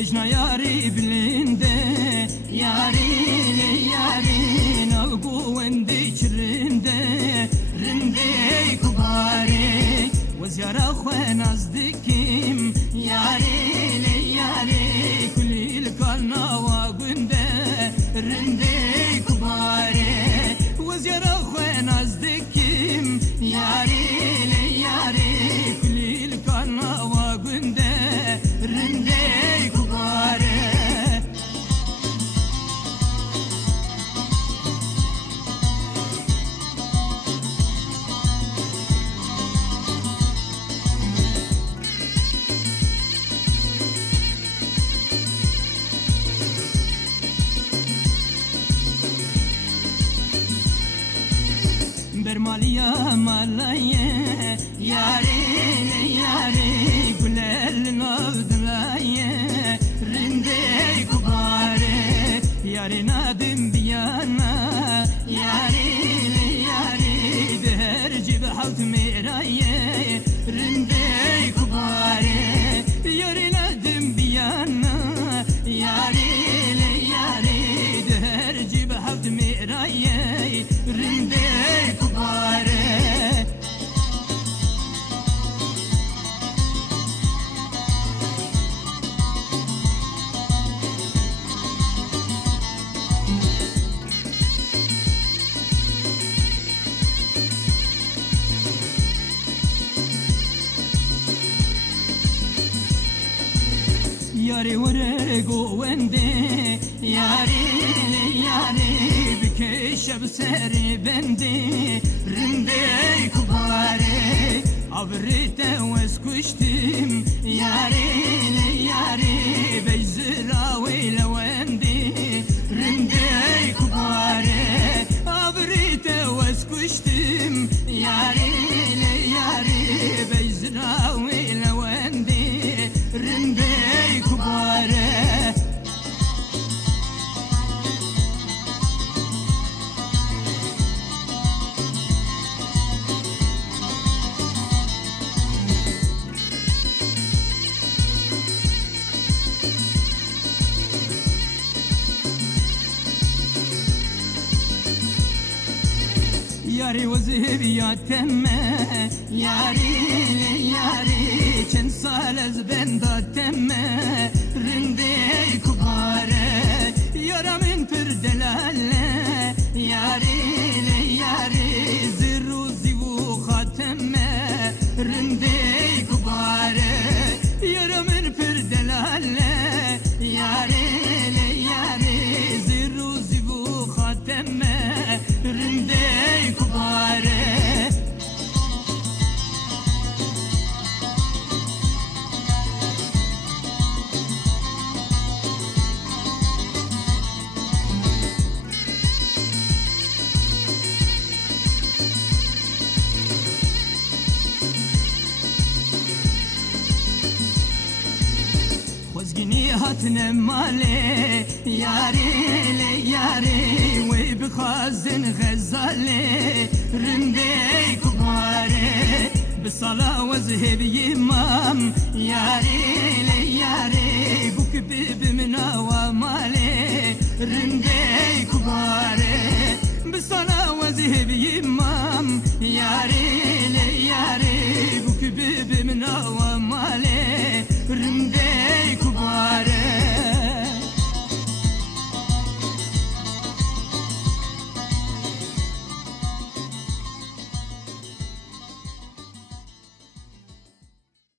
لجنا ياري بلنده ياري ياري نلقو وندي شرنده رنده كباري وزيارة خوان أصدقهم ياري ياري كل القلنا وقنده رنده كباري وزيارة خوان أصدقهم ياري ياري كل القلنا وقنده رنده كباري برماليا مالايه ياري ياري قلال نبدلايه رندي كباري ياري نادم بيانا ياري ياري دهر جيب حوت ميرايه رندي كباري ياري نادم بيانا ياري ياري دهر جيب حوت ميرايه رندي كباري ياري ورقو وندي ياري ياري بكيش بسري بندي رندي كباري عبريت واسكشتم ياري ياري بيزراوي لوندي رندي كباري عبريت واسكشتم ياري ياري بيزراوي لوندي رندي كباري ياري وزهب يا تمه ياري ياري چن سال از بندا تمه رندي كباره يارمن پر دلاله ياري ياري زروزي و خاتمه رندي كباره يارمن پر دلاله ياري ياري زروزي و خاتمه رندي كباره خزقني هاتنا مالي ياري ياري وبخازن غزالي رندي كباري بالصلاة وزهب يمام ياري ياري بكبيب منا ومالي رندي كباري بالصلاة وزهب يمام ياري ياري بكبيب منا ومالي